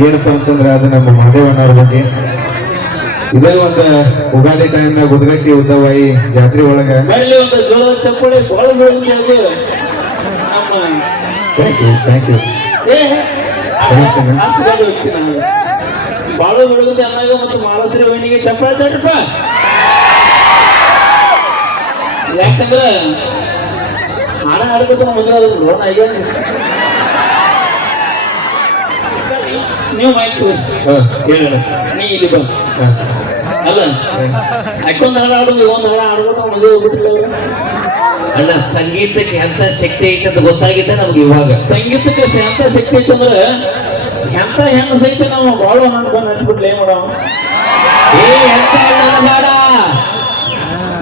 ಏನಪ್ಪಾ ಅಂತಂದ್ರೆ ಅದು ನಮ್ಮ ಮಹದೇವಣ್ಣವ್ರ ಬಗ್ಗೆ. ಇದೇ ಒಂದು ಉಗಾದಿ ಟೈಮ್ನಾಗ ಉದ್ಗಟ್ಟಿ ಉದ್ದವಾಯಿ ಜಾತ್ರೆ ಒಳಗ. ನಮ್ಮ ಥ್ಯಾಂಕ್ ಯು ಥ್ಯಾಂಕ್ ಯು ಬಾಳು ಅಂದಾಗ ಮತ್ತು ಮಾಲಶ್ರೀ ವೈನಿಗೆ ಚಪ್ಪಳ ಯಾಕಂದ್ರೆ ಹಾಡ ಹಾಡ್ಬೇಕು ಮದುವೆ ಆದ್ರು ಲೋನ್ ನೀವು ಆಯ್ತು. ಹಾ, ಹೇಳ ನೀ ಇಲ್ಲಿ ಬಾ. ಅಲ್ಲ ಅಷ್ಟೊಂದು ಹಣ ಆಡೋದು ಒಂದು ಹಣ ಆಡ್ಬೇಕು ಮದುವೆ ಹೋಗ್ಬಿಟ್ಟಿಲ್ಲ ಅಲ್ಲ ಸಂಗೀತಕ್ಕೆ ಎಂತ ಶಕ್ತಿ ಐತೆ ಅಂತ ಗೊತ್ತಾಗಿದೆ ನಮ್ಗೆ ಇವಾಗ. ಸಂಗೀತಕ್ಕೆ ಎಂತ ಶಕ್ತಿ ಐತಂದ್ರ ಎಂತ ಹೆಣ್ಣು ಸಹಿತ ನಾವು ಬಾಳ ಅನ್ಕೊಂಡು ಹಚ್ಬಿಟ್ಲೆ ಏನ್ ಮಾಡವ ಏ ಎಂತ ಅಣ್ಣ ಬೇಡ.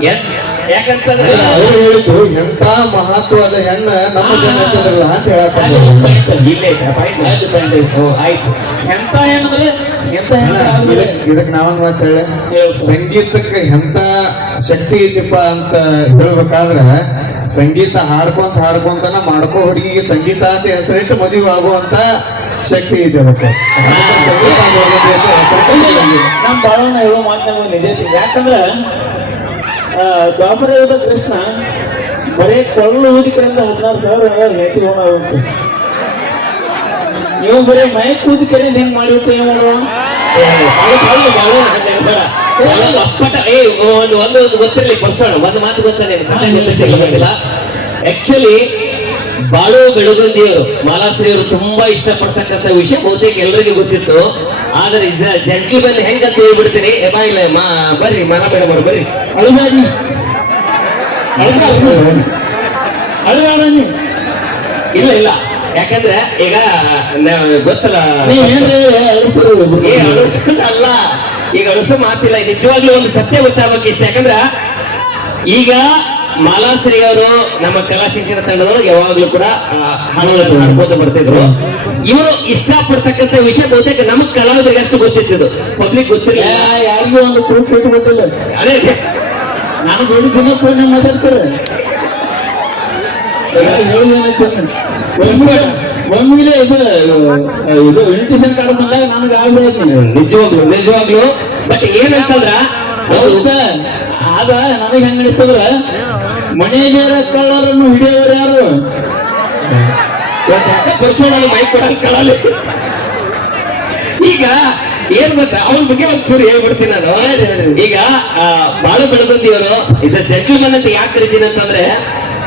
ಎನ್- ಯಾಕಂತಂದ್ರೆ ಅವ್ರು ಎಂತ ಮಹತ್ವದ ಹೆಣ್ಣ ನಮ್ಮ ಜನ ಅಂತಂದ್ರಲ್ಲ ಅಂತ ಹೇಳಕ್. ಆಯ್ತು, ಎಂತ ಹೆಣ್ಣು ಎಂತ ಅಣ್ಣ, ಹೆಣ್ಣು ಇದಕ್- ಇದಕ್ ನಾವೊಂದ್ ಮಾತು ಹೇಳಿ. ಸಂಗೀತಕ್ಕೆ ಎಂತ ಶಕ್ತಿ ಐತಿಪ್ಪ ಅಂತ ಹೇಳ್ಬೇಕಾದ್ರೆ ಸಂಗೀತ ಹಾಡ್ಕೊಂತ ಹಾಡ್ಕೊಂತನ ಮಾಡ್ಕೋ ಹುಡುಗಿಗೆ ಸಂಗೀತ ಅಂತ ಹೆಸರಿಟ್ಟು ಮದುವೆ ಆಗುವಂತ ಶಕ್ತಿ ಇದೆ ಅದಕ್ಕೆ ಅದಕ್ಕೆ ಸಂಗೀತ ಅನ್ನೋದು ಅಂತ ನಮ್ ಬಾಳವನ್ನ ಹೇಳೋ ಮಾತನಾಗ ನಿಜ ಯಾಕಂದ್ರ ಆ, ದ್ವಾಪರ ಯುಗದ ಕೃಷ್ಣ ಬರೇ ಕೊಳ್ಳು ಊದಿಕರಿಂದ ಹದಿನಾರು ಸಾವಿರ ಹೆಂಡತಿ ಹೋಗುತ್ತೆ ನೀವು ಬರೀ ಮೈಕ್ ಊದಿಕರಿಂದ ಹೆಂಗ್ ಏ ಒಂದು ಒಂದು ಒಂದು ಗೊತ್ತಿರಲಿ ಬರ್ಸೋಣ ಒಂದು ಮಾತು ಗೊತ್ತಿಲ್ಲ ಆಕ್ಚುಲಿ ಬಾಳು ಬೆಳಗುಂದಿಯವರು ಮಾಲಾಶ್ರೀಯವರು ತುಂಬಾ ಇಷ್ಟಪಡ್ತಕ್ಕಂಥ ವಿಷಯ ಬಹುತೇಕ ಎಲ್ಲರಿಗೂ ಗೊತ್ತಿತ್ತು. ಆದ್ರೆ ಜಂಟ್ಲಿಮನ್ ಹೆಂಗಂತ ಹೇಳ್ಬಿಡ್ತೀನಿ. ಬಾ ಇಲ್ಲ ಮಾ ಬರ್ರಿ ಮನ ಬೇಡ ಬರ್ರಿ. ಬರ್ರಿ ಅಳುಬಾರ ನೀ ಇಲ್ಲ ಇಲ್ಲ. ಯಾಕಂದ್ರೆ ಈಗ ಗೊತ್ತಲ್ಲ. ಅಲ್ಲ ಈಗ ಅಳಸು ಮಾತಿಲ್ಲ. ನಿಜವಾಗ್ಲೂ ಒಂದು ಸತ್ಯ ಗೊತ್ತಾಗಬೇಕು ಇಷ್ಟ. ಯಾಕಂದ್ರ ಈಗ ಮಾಲಾಶ್ರೀ ಅವರು ನಮ್ಮ ಕಲಾ ಶಿಕ್ಷಣ ತಂಡದವರು ಯಾವಾಗ್ಲೂ ಕೂಡ ಹಾಡುಗಳನ್ನು ಹಾಡ್ಕೋತ ಬರ್ತಿದ್ರು. ಇವರು ಇಷ್ಟಪಡ್ತಕ್ಕಂಥ ವಿಷಯ ಬಹುತೇಕ ನಮಗ್ ಕಲಾವಿದರಿಗೆ ಅಷ್ಟು ಗೊತ್ತಿತ್ತು ಪಬ್ಲಿಕ್ ಗೊತ್ತಿಲ್ಲ ಯಾರಿಗೂ ಒಂದು ಪ್ರೂಫ್ ಕೊಟ್ಟಿಲ್ಲ. ಅದೇ. ನಾನು ದೊಡ್ಡ ದಿನ ಫೋನ್ ಮಾತಾಡ್ತಾರೆ ಒಮ್ಮಿಲೆ ಇದು ಇದು ಇನ್ವಿಟೇಷನ್ ಕಾರ್ಡ್ ಬಂದಾಗ ನನಗೆ ಆಗ್ಬಿಡೈತಿ ನಿಜವಾಗ್ಲು ನಿಜವಾಗ್ಲು. ಬಟ್ ಏನಂತಂದ್ರ ಆಗ ನನಗೆ ಹೆಂಗ್ ನಡೀತದ್ರ ಕಳ್ಳರನ್ನು ಹಿಡಿಯೋರು ಯಾರು? ಮೈಕ್ ಕೊಡಲ್ಲ ಈಗ ಏನ್ ಗೊತ್ತಾ? ಅವ್ರ ಬಗ್ಗೆ ಒಂದು ಚೂರು ಹೇಳ್ಬಿಡ್ತೀನಿ ನಾನು. ಈಗ ಬಾಳು ಬಾಳು ಬೆಳಗುಂದಿಯವರು ಇಸ್ ಜೆಂಟಲ್ಮನ್ ಅಂತ ಯಾಕೆ ಕರಿತೀನಿ ಅಂತಂದ್ರೆ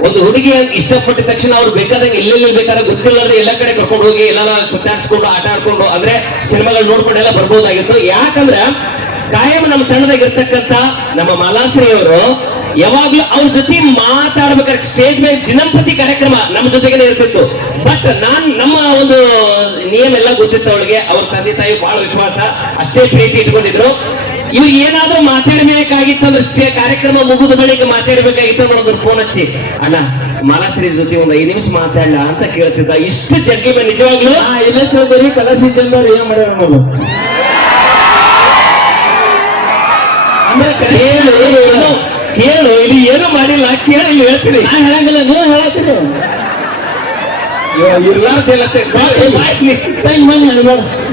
ಒಂದು ಹುಡುಗಿ ಇಷ್ಟಪಟ್ಟ ತಕ್ಷಣ ಅವ್ರು ಬೇಕಾದಂಗೆ ಎಲ್ಲೆಲ್ಲಿ ಬೇಕಾದ್ರೆ ಗೊತ್ತಿಲ್ಲದೆ ಎಲ್ಲ ಕಡೆ ಕರ್ಕೊಂಡು ಹೋಗಿ ಎಲ್ಲ ಸುತ್ತಾಡ್ಸ್ಕೊಂಡು ಆಟ ಆಡ್ಕೊಂಡು ಅಂದ್ರೆ ಸಿನಿಮಾಗಳು ನೋಡ್ಕೊಂಡು ಎಲ್ಲ ಬರ್ಬೋದಾಗಿತ್ತು. ಯಾಕಂದ್ರೆ ಕಾಯಂ ನಮ್ಮ ತಂಡದಾಗ ಇರ್ತಕ್ಕಂತ ನಮ್ಮ ಮಾಲಾಶ್ರೀ ಅವರು ಯಾವಾಗ್ಲೂ ಅವ್ರ ಜೊತೆ ಮಾತಾಡ್ಬೇಕಾದ್ರೆ ಸ್ಟೇಜ್ ಮೇಲೆ ದಿನಂಪ್ರತಿ ಕಾರ್ಯಕ್ರಮ ನಮ್ಮ ಜೊತೆಗೇನೆ ಇರ್ತಿತ್ತು. ಬಟ್ ನಾನ್ ನಮ್ಮ ಒಂದು ನಿಯಮ ಎಲ್ಲ ಗೊತ್ತಿತ್ತು ಅವಳಿಗೆ. ಅವ್ರ ತಂದೆ ತಾಯಿ ಬಹಳ ವಿಶ್ವಾಸ, ಅಷ್ಟೇ ಪ್ರೀತಿ ಇಟ್ಕೊಂಡಿದ್ರು. ಇವ್ರು ಏನಾದ್ರೂ ಮಾತಾಡ್ಬೇಕಾಗಿತ್ತು ಅಂದ್ರೆ ಕಾರ್ಯಕ್ರಮ ಮುಗಿದ ಬಳಿಕ ಮಾತಾಡ್ಬೇಕಾಗಿತ್ತು ಅಂದ್ರೆ ಒಂದು ಫೋನ್ ಹಚ್ಚಿ, ಅಣ್ಣ, ಮಾಲಾಶ್ರೀ ಜೊತೆ ಒಂದು ಐದು ನಿಮಿಷ ಮಾತಾಡಲ್ಲ ಅಂತ ಕೇಳ್ತಿದ್ದ. ಇಷ್ಟು ಜಗ್ಗಿ ನಿಜವಾಗ್ಲೂ ಆ, ಇಲ್ಲ ತಿಳ್ಕೊರಿ ಕಲಸಿ ಜನರು ಏನ್ ಮಾಡ್ಯಾರ ಕೇಳು ಏನು ಕೇಳು ಇಲ್ಲಿ ಏನು ಮಾಡಿಲ್ಲ ಕೇಳಿ ಇಲ್ಲಿ ಹೇಳ್ತೀನಿ. ನಾ ಹೇಳಂಗಿಲ್ಲ ನೀವು ಹೇಳತ್ತೀರಿ. ಇರ್ಲಾರ್ದೆಲ್ಲ. ಹೇಳ್ಬೇಡ ನೀ.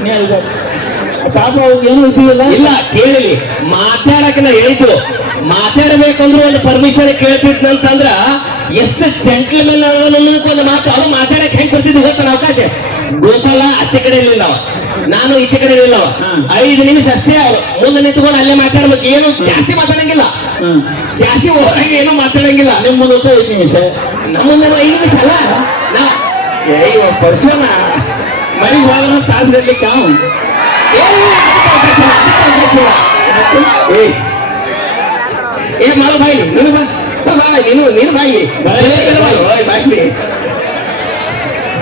ಹೇಳ್ಬೇಡ ಪಾಪ ಅವ್ರಿಗೆ ಏನು ಇದ್ದಿಲ್ಲ ಇಲ್ಲ? ಕೇಳಿಲಿ. ಮಾತಾಡಕ್ಕೆ ನಾ ಹೇಳಿದ್ರು. ಮಾತಾಡ್ಬೇಕಂದ್ರೆ ಒಂದು ಪರ್ಮಿಷನ್ ಕೇಳ್ತಿದ್ನಂತಂದ್ರ ಎಷ್ಟು ಜಂಟ್ಲ್ಮೆನ್ ಮೇಲೆ ಒಂದು ಮಾತು ಅದು ಮಾತಾಡಕ್ ಹೆಂಗ್ ಬರ್ತಿದ್ವಿ ಗೊತ್ತಲ್ಲ ಅವಕಾಶ? ಗೋಪಾಲ ಆಚೆ ಕಡೆ ಇಲ್ಲ ಅವ. ನಾನು ಈಚೆ ಕಡೆ ಇಲ್ಲ ಐದು ನಿಮಿಷ ಅಷ್ಟೇ ಮುಂದೆ ನಿಂತ್ಕೊಂಡು ಅಲ್ಲೇ ಮಾತಾಡ್ಬೇಕು. ಏನು ಜಾಸ್ತಿ ಮಾತಾಡಂಗಿಲ್ಲ. ಜಾಸ್ತಿ ಹೋಗಿ ಏನು ಮಾತಾಡಂಗಿಲ್ಲ. ನಿಮ್ಮ ಮುಂದೆ ಐದು ನಿಮಿಷ. ನಮ್ಮನ್ನ ಐದು ನಿಮಿಷ ಅಲ್ಲ? ನಾ ಪರ್ಸೋನ ಮನೆಗೆ ಹೋಗೋಣ ತಾಸು ಗಟ್ಲಿ ಕಾವು. ಏ ಏ ಮಾಡೋ ಬಾಯಿ. ನೀನು ಬಾ. ನೀನು ನೀನು ಬಾಯಿ. ಬಾಯಿ ಬಾಯಿ.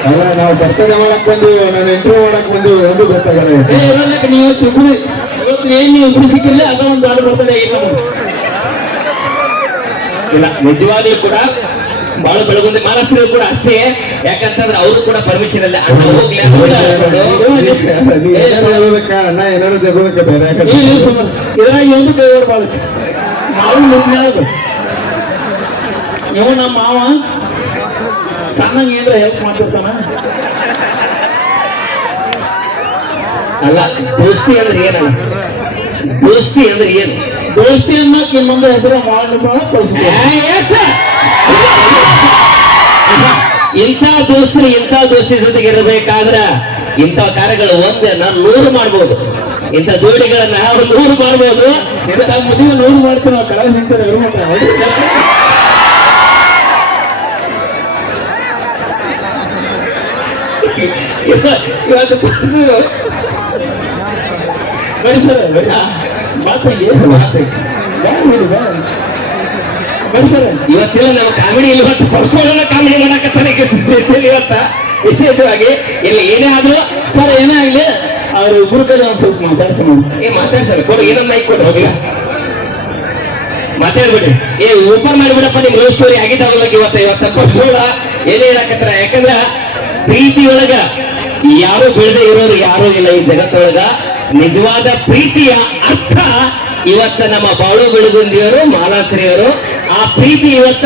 ಅಲ್ಲ ನಾವು ಬರ್ತಡೇ ಮಾಡಕ್ ಬಂದಿವಿ ನಾನು ಇಂಟರ್ವ್ಯೂ ಮಾಡಕ್ ಬಂದಿವಿ ಎಂದು ಗೊತ್ತಾಗಲ್ಲ ಏ ಇರೋಲ್ಲಕ್ಕೆ ನೀವು ಇವತ್ತು ಇಬ್ರು ಇವತ್ತು ಏನ್ ನೀವು ಇಬ್ರು ಸಿಕ್ಕಿಲ್ಲ ಅದ ಒಂದು ಆಡು ಬರ್ತದೆ ಈಗ ನಮ್ಗೆ. ಇಲ್ಲ ನಿಜವಾಗ್ಲೂ ಕೂಡ ಬಹಳ ಬೆಳಗುಂದಿ ಮನಸ್ಸು ಕೂಡ ಅಷ್ಟೇ ಯಾಕಂತಂದ್ರೆ ಅವರು ಕೂಡ ಪರ್ಮಿಷನ್ ಇಲ್ಲ ಅಣ್ಣ ಹೋಗ್ಲಿ ಅಂತ ಹೇಳ್ಕೊಂಡು, ನೀ ಏನಾರು ಹೇಳೋದಕ್ಕ ಅಣ್ಣ ಏನಾರು ಜಗೋದಕ್ಕ ಬೇರೆ ನೀವು ಯಾಕಂದ್ರೆ ನೀವು ಸುಮ್ಮನೆ ಇದ್ರಾಗ ಒಂದು ಕೈ ಹೊಡ್ಬಾರ್ದು ನಾವು ಮುಗ್ನಾಗ ನೀವು ನಮ್ಮ ಮಾವ ಸಣ್ಣಂಗೆ ಏನ್ರ ಹೆಲ್ಪ್ ಮಾಡ್ತಿರ್ತಾನ? ಅಲ್ಲ ದೋಸ್ತಿ ಅಂದ್ರೆ ಏನಲ್ಲ? ದೋಸ್ತಿ ಅಂದ್ರೆ ಏನು? ದೋಸ್ತಿ ಅನ್ನೋಕೆ ಇನ್ನೊಂದು ಮುಂದೆ ಹೆಸರು ಮಾಡಿ ಕಳಿಸ್ತೀವಿ ಏ, ಎಸ್. ಇಂಥ ದೋಸ್ತಿ ಇಂಥ ದೋಸ್ತಿ ಜೊತೆಗೆ ಇರಬೇಕಾದ್ರೆ ಇಂಥ ಕಾರ್ಯಗಳು ಒಂದೇ ನಾನು ನೂರು ಮಾಡ್ಬೋದು. ಇಂಥ ಜೋಡಿಗಳನ್ನ ನೂರು ಮಾಡ್ಬೋದು. ಮದುವೆ ನೂರು ಮಾಡ್ತೀವಿ ನಾವು ಸಿಗ್ತಾರೆ ಇವತ್ತು ಪರಸು ಬರೀ ಸರ್ ಬರೀ ಮಾತಾಡಿ ಮಾತಾಡಿ ಯಾರು ಹೇಳಿ ಬಾ ಬರೀ ಸರ್ ಇವತ್ತಿಲ್ಲ ನಮ್ಮ ಕಾಮಿಡಿ ಇವತ್ತು ಪರಸೋಣ ಕಾಮಿಡಿ ಮಾಡಕತ್ತಾನೆ ಸ್ಪೆಷಲ್ ಇವತ್ತ ವಿಶೇಷವಾಗಿ ಇಲ್ಲಿ ಏನೇ ಆದ್ರೂ ಸರ್ ಏನೇ ಆಗ್ಲಿ ಅವ್ರ ಇಬ್ರು ಕಡೆ ಒಂದ್ ಸ್ವಲ್ಪ ಮಾತಾಡ್ಸಿ ಏ ಮಾತಾಡ್ಸಲ್ಲ ಕೊಡು ಏನನ್ನ ಮೈಕ್ ಕೊಡು ಹೋಗಿ ಮಾತಾಡ್ಬಿಡ್ರಿ ಏ ಓಪನ್ ಮಾಡಿಬಿಡಪ್ಪ ನಿಮ್ ಲವ್ ಸ್ಟೋರಿ ಆಗಿದ್ದಾವಲ್ಲ ಇವತ್ತ ಇವತ್ತ ಪರಸೋಳ ಏನೇ ಹೇಳಕತ್ತಾರ ಯಾಕಂದ್ರ ಪ್ರೀತಿ ಒಳಗ ಯಾರು ಬಿಡದೆ ಇರೋರು ಯಾರು ಇಲ್ಲ ಈ ಜಗತ್ತೊಳಗ. ನಿಜವಾದ ಪ್ರೀತಿಯ ಅರ್ಥ ಇವತ್ತ ನಮ್ಮ ಬಾಳು ಬೆಳಗುಂದಿಯವರು ಮಾಲಾಶ್ರೀಯವರು ಆ ಪ್ರೀತಿ ಇವತ್ತ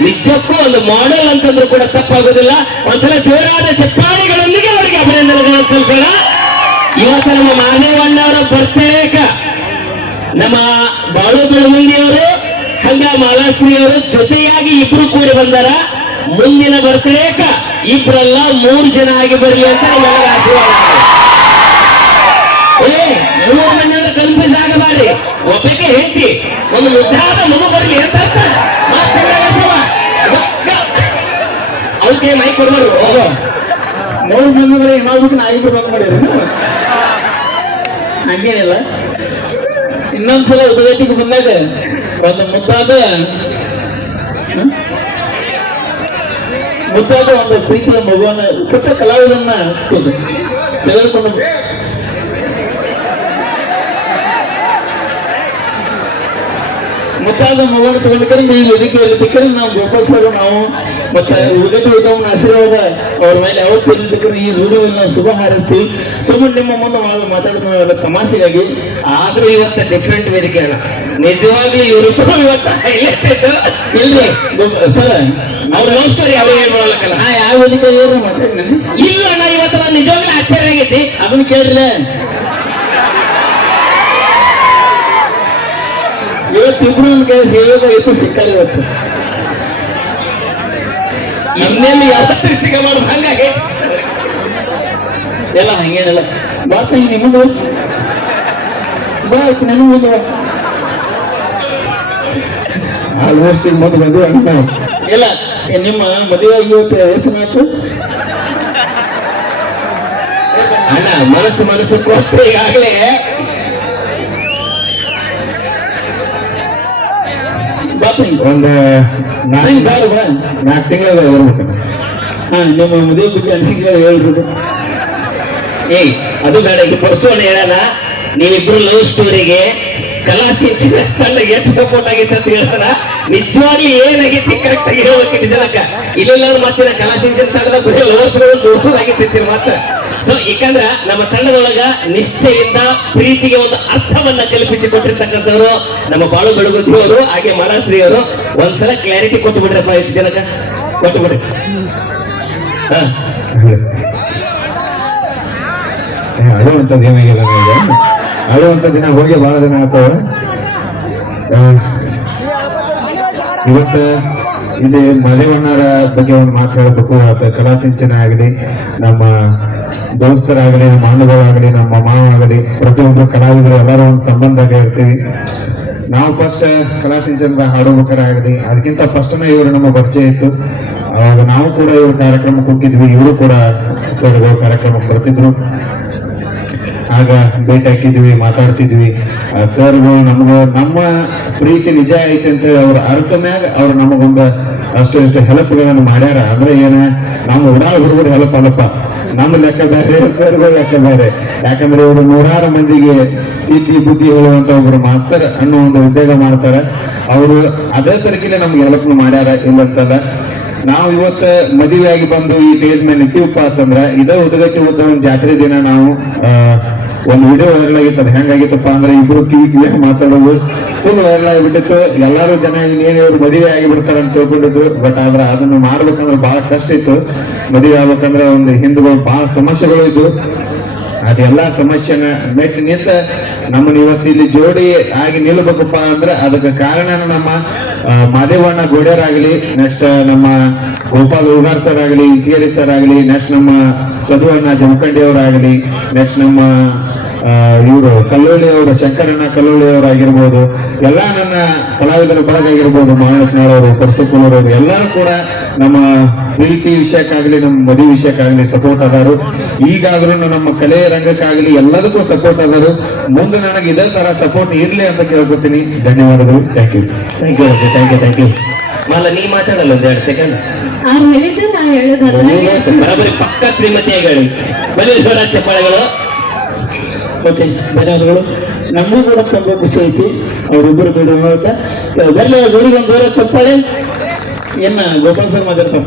ನಿಜಕ್ಕೂ ಒಂದು ಮಾಡೆಲ್ ಅಂತಂದ್ರೂ ಕೂಡ ತಪ್ಪಾಗೋದಿಲ್ಲ. ಒಂದ್ಸಲ ಜೋರಾದ ಚಪ್ಪಾಳಿಗಳೊಂದಿಗೆ ಅವರಿಗೆ ಅಭಿನಂದನೆಗಳನ್ನು ಸಲ್ಲಿಸೋಣ. ಇವತ್ತ ನಮ್ಮ ಮಾದೇವಣ್ಣವರ ಬರ್ತೇಕ ನಮ್ಮ ಬಾಳು ಬೆಳಗುಂದಿಯವರು ಹಂಗ ಮಾಲಾಶ್ರೀಯವರು ಜೊತೆಯಾಗಿ ಇಬ್ರು ಕೂಡಿ ಬಂದಾರ. ಮುಂದಿನ ಬರ್ತಡೇಕ ಇಬ್ರಲ್ಲ ಮೂರು ಜನ ಆಗಿ ಬರ್ಲಿ ಅಂತ ನಿಮ್ಮೆಲ್ಲರ ಆಶೀರ್ವಾದ ಏ, ಮೂರು ಮಂದಿ ಕನ್ಫ್ಯೂಸ್ ಆಗಬಾರಿ ಒಬ್ಬಕ್ಕೆ ಹೆಂಡತಿ, ಒಂದು ಮುದ್ದಾದ ಮಗು ಬರಲಿ ಅಂತ ಅರ್ಥ. ಅವಕ್ಕೆ ಮೈ ಕೊಡ್ಬಾರ್ದು ಮೂರು ಬರೀ ಏನಾಗ್ಬೇಕು ನಾ ಇಬ್ರು ಬಂದ್ ಹಂಗೇನಿಲ್ಲ. ಇನ್ನೊಂದ್ಸಲ ಉದಯಕ್ಕೆ ಬಂದಾಗ ಒಂದು ಮುದ್ದಾದ? ಮುದ್ದಾದ ಒಂದು ಪ್ರೀತಿಯ ಮಗುವನ್ನ ಪುಟ್ಟ ಕಲಾವಿದನ್ನ ತೆಗೆ- ತೆಗೆದುಕೊಂಡು ಮುದ್ದಾದ ಮಗುವನ್ನು ತಗೊಂಡ್ಕರಿಂದ ಈ ವೇದಿಕೆ ಇರಬೇಕಂದ್ರೆ ನಾವು ಗೋಪಾಲ್ ಸರ್, ನಾವು ಮತ್ತೆ ಉದಟಿ ಉತ್ತಮನ ಆಶೀರ್ವಾದ ಅವ್ರ ಮೇಲೆ ಯಾವತ್ತೂ ಇರ್ಬೇಕಂದ್ರೆ ಈ ನಾವು ಶುಭ ಹಾರೈಸ್ತೀವಿ ಸುಮ್ಮನೆ ನಿಮ್ಮ ಮುಂದೆ ಮಾತಾಡ್ತಾ ತಮಾಷೆಗಾಗಿ ಆದ್ರೆ ಇವತ್ತ ಡಿಫ್ರೆಂಟ್ ವೇದಿಕೆ ಅಲ್ಲ. ನಿಜವಾಗ್ಲೂ ಇವರು ಇವತ್ತ ಇಲ್ರಿ. ಸರ್ ಅವ್ರ ಲವ್ ಸ್ಟೋರಿ ಯಾವ ಹೇಳ್ಕೊಳಕಲ್ಲ ನಾ ಯಾವ ಏನು ಇಲ್ಲ ಅಣ್ಣ ಇವತ್ತು ನಾನು ನಿಜವಾಗ್ಲೂ ಆಶ್ಚರ್ಯ ಆಗೈತಿ. ಅದನ್ನ ಕೇಳ್ರಿ. ಇವತ್ತು ಇಬ್ರು ನನ್ನ ಕೈ ಸೇವೆಗೆ ಇವತ್ತು ಸಿಕ್ಕಲ್ಲ ಇವತ್ತು. ಇನ್ನೆಲ್ಲಿ ಯಾವತ್ತೂ ಸಿಗಬಾರ್ದು ಹಂಗಾಗಿ. ಎಲ್ಲ ಹಂಗೇನಿಲ್ಲ ಬಾತ ನಿಮಗೂ ನಿಮ್ಮದು ಬಾ ಬಾ. ಆಲ್ಮೋಸ್ಟ್ ಈಗ ಮುಂದೆ ಬಂದು ಅಣ್ಣ ಇಲ್ಲ ಏ, ನಿಮ್ಮ ಮದುವೆ ಆಗಿ ಇವತ್ತು ಎಷ್ಟು ಮಾತು? ಅಣ್ಣ ಮನಸ್ಸು ಮನಸ್ಸು ಕೊಟ್ಟು ಈಗಾಗಲೇ ಬಾಪ ಒಂದು ನಾಲ್ಕು ಬಾರ ಬಾ. ನಾಲ್ಕು ತಿಂಗಳ ಬರ್ಬೇಕು. ಹಾ ನಿಮ್ಮ ಮದುವೆ ಬಗ್ಗೆ ಅನಿಸಿಕೆ ಹೇಳ್ರಿ ಏಯ್ ಅದು ಬೇಡ ಈಗ ಪರ್ಸೋಣ ಹೇಳೋಣ ನೀವಿಬ್ರು ಲವ್ ಸ್ಟೋರಿಗೆ ಸಿಂಚಿನ ತಂಡಗೆ ಎಷ್ಟು ಸಪೋರ್ಟ್ ಆಗಿತ್ತು ಅಂತ ಹೇಳ್ತಾರ? ನಿಜವಾಗ್ಲೂ ಏನಾಗೈತಿ ಕರೆಕ್ಟ್ ಆಗಿ ಹೇಳ್ಬೇಕು ಜನಕ್ಕ ಇಲ್ಲೆಲ್ಲ ಮತ್ತೆ ಸಿಂಚನ ತಂಡದ ಬರೀ ಲವರ್ಸ್ಗಳು ತೋರಿಸೋದಾಗಿತ್ತು ಮಾತ ಸೊ ಯಾಕಂದ್ರ ನಮ್ಮ ತಂಡದೊಳಗ ನಿಷ್ಠೆಯಿಂದ ಪ್ರೀತಿಗೆ ಒಂದು ಅರ್ಥವನ್ನ ಕಲ್ಪಿಸಿ ಕೊಟ್ಟಿರ್ತಕ್ಕಂಥವ್ರು ನಮ್ಮ ಬಾಳು ಬೆಳಗುದ್ದಿ ಅವರು, ಹಾಗೆ ಮಲಾಶ್ರೀ ಅವರು. ಒಂದ್ಸಲ ಕ್ಲಾರಿಟಿ ಕೊಟ್ಟು ಬಿಡ್ರಪ್ಪ ಎಷ್ಟು ಜನಕ್ಕ. ಕೊಟ್ಟು ಬಿಡ್ರಿ. ಹಾ. ಅಳುವಂಥ ದಿನ ಹೋಗಿ ಬಹಳ ದಿನ ಆಗ್ತಾವೆ ಇವತ್ತ ಇಲ್ಲಿ ಮರಿವಣ್ಣರ ಬಗ್ಗೆ ಒಂದು ಮಾತಾಡಬೇಕು ಅಥವಾ ಕಲಾ ಸಿಂಚನ ಆಗಲಿ, ನಮ್ಮ ದೋಸ್ತರಾಗಲಿ, ನಮ್ಮ ಅಣ್ಣಗಳಾಗಲಿ ನಮ್ಮ ಮಾವ ಆಗಲಿ ಪ್ರತಿಯೊಬ್ಬರು ಕಲಾವಿದರು ಎಲ್ಲರೂ ಒಂದು ಸಂಬಂಧ ಇರ್ತೀವಿ. ನಾವು ಫಸ್ಟ್ ಕಲಾ ಸಿಂಚನದ ಹಾಡುಬೇಕಾರಾಗಲಿ ಅದಕ್ಕಿಂತ ಫಸ್ಟ್ನೇ ಇವರು ನಮ್ಮ ಪರಿಚಯ ಇತ್ತು. ಅವಾಗ ನಾವು ಕೂಡ ಇವ್ರ ಕಾರ್ಯಕ್ರಮಕ್ಕೆ ಹೋಗಿದ್ವಿ ಇವರು ಕೂಡ ಕಾರ್ಯಕ್ರಮಕ್ಕೆ ಬರ್ತಿದ್ರು. ಆಗ ಭೇಟಿ ಹಾಕಿದ್ವಿ ಮಾತಾಡ್ತಿದ್ವಿ. ಸರ್ ನಮ್ಗ, ನಮ್ಮ ಪ್ರೀತಿ ನಿಜ ಐತೆ ಅಂತ ಅವ್ರ ಅರ್ಥ ಮ್ಯಾಗ ಅವ್ರು ನಮಗೊಂದು ಅಷ್ಟು ಇಷ್ಟು ಹೆಲ್ಪ್ಗಳನ್ನು ಮಾಡ್ಯಾರ. ಅಂದ್ರೆ ಏನ, ನಮ್ಮ ಉಡಾಳ ಹುಡುಗರು ಹೆಲ್ಪ್ ಅಲ್ಲಪ್ಪ. ನಮ್ಮ ಲೆಕ್ಕ ಬೇರೆ ಸರ್ಗಳು ಲೆಕ್ಕ ಬೇರೆ ಯಾಕಂದ್ರೆ ಇವರು ನೂರಾರು ಮಂದಿಗೆ ಪ್ರೀತಿ ಬುದ್ಧಿ ಹೇಳುವಂತ ಒಬ್ರು ಮಾಸ್ತರ್ ಅನ್ನೋ ಒಂದು ಉದ್ಯೋಗ ಮಾಡ್ತಾರೆ. ಅವರು ಅದೇ ತರಕಿಲೆ ನಮ್ಗೆ ಹೆಲ್ಪ್ ಮಾಡ್ಯಾರ ಇಲ್ಲಂತಲ್ಲ. ನಾವು ಇವತ್ತ ಮದುವೆಯಾಗಿ ಬಂದು ಈ ಟೇಜ್ ಮೇಲೆ ನಿಂತೀವಪ್ಪ ಅಂತಂದ್ರ, ಇದೇ ಉದಗಟ್ಟಿ ಒಂದು ಜಾತ್ರೆ ದಿನ ನಾವು ಒಂದು ವಿಡಿಯೋ ವೈರಲ್ ಆಗಿತ್ತು ಅದು ಹೆಂಗಾಗಿತ್ತಪ್ಪ ಅಂದ್ರೆ ಇಬ್ರು ಕಿವಿ ಕಿವಿ ಮಾತಾಡೋದು. ಫುಲ್ ವೈರಲ್ ಆಗಿಬಿಟ್ಟಿತ್ತು. ಎಲ್ಲಾರು ಜನ ಇನ್ನೇನು ಇವ್ರು ಮದುವೆ ಆಗಿ ಬಿಡ್ತಾರ ಅಂತ ತಿಳ್ಕೊಂಡಿದ್ರು. ಬಟ್ ಆದ್ರೆ ಅದನ್ನು ಮಾಡ್ಬೇಕಂದ್ರೆ ಬಹಳ ಕಷ್ಟ ಇತ್ತು. ಮದುವೆ ಆಗ್ಬೇಕಂದ್ರೆ ಒಂದು ಹಿಂದೂಗಳು ಬಹಳ ಸಮಸ್ಯೆಗಳು ಇದ್ವು. ಅದೆಲ್ಲ ಸಮಸ್ಯೆನ ಮೆಟ್ಟಿ ನಿಂತ ನಮ್ಮನ್ನ ಇವತ್ತು ಇಲ್ಲಿ ಜೋಡಿ ಆಗಿ ನಿಲ್ಬೇಕಪ್ಪ ಅಂದ್ರೆ ಅದಕ್ಕೆ ಕಾರಣ ನಮ್ಮ ಆ, ಗೋಡ್ಯರ್ ಆಗಲಿ ನೆಕ್ಸ್ಟ್ ನಮ್ಮ ಗೋಪಾಲ್ ಉಗಾರ್ ಸರ್ ಆಗಲಿ ಇಂಚಿಗೇರಿ ಸರ್ ಆಗಲಿ ನೆಕ್ಸ್ಟ್ ನಮ್ಮ ಸದುವಣ್ಣ ಜಮಖಂಡಿ ಅವರಾಗಲಿ ನೆಕ್ಸ್ಟ್ ನಮ್ಮ ಇವರು ಕಲ್ಲೋಳಿ ಅವರ ಶಂಕರಣ್ಣ ಕಲ್ಲೋಳಿ ಅವರು ಆಗಿರ್ಬೋದು ಎಲ್ಲ ನನ್ನ ಕಲಾವಿದರ ಬಳಗ ಆಗಿರ್ಬೋದು ಮಾನವತ್ನಾಳ್ ಪರಸಪ್ಪನವರು ಪರಸುಕುಲರ್ ಅವರು ಎಲ್ಲರೂ ಕೂಡ ನಮ್ಮ ಪ್ರೀತಿ ವಿಷಯಕ್ಕಾಗಲಿ ನಮ್ಮ ಮದುವೆ ವಿಷಯಕ್ಕಾಗಲಿ ಸಪೋರ್ಟ್ ಆದರು ಈಗಾದ್ರೂ ನಮ್ಮ ಕಲೆ ರಂಗಕ್ಕಾಗಲಿ ಎಲ್ಲದಕ್ಕೂ ಸಪೋರ್ಟ್ ಆದರು ಮುಂದೆ ನನಗೆ ಇದೇ ತರ ಸಪೋರ್ಟ್ ಇರಲಿ ಅಂತ ಕೇಳ್ಕೊತೀನಿ. ಧನ್ಯವಾದಗಳು. Thank you thank you thank you thank you ಮಾಲ ನೀ ಮಾತಾಡಲ್ಲ ಒಂದ್ ಎರಡು ಸೆಕೆಂಡ್ ಬರೋಬ್ಬರಿ ಪಕ್ಕ ಶ್ರೀಮತಿಯಾಗಿ ಹೇಳಿ. ಬಲೇಶ್ವರ ಚಪ್ಪಾಳೆಗಳು. ಓಕೆ ಧನ್ಯವಾದಗಳು ನಮಗೂ ಕೂಡ ತುಂಬಾ ಖುಷಿ ಐತಿ. ಅವರಿಬ್ಬರು ಜೋಡಿ ನೋಡ್ತಾ. ಬರ್ಲಿ ಜೋಡಿಗೆ ಒಂದು ದೂರ ಚಪ್ಪಾಳೆ ಏನ ಗೋಪಾಲ್ ಸರ್ ಮಾತಾಡ್ತಾರೆ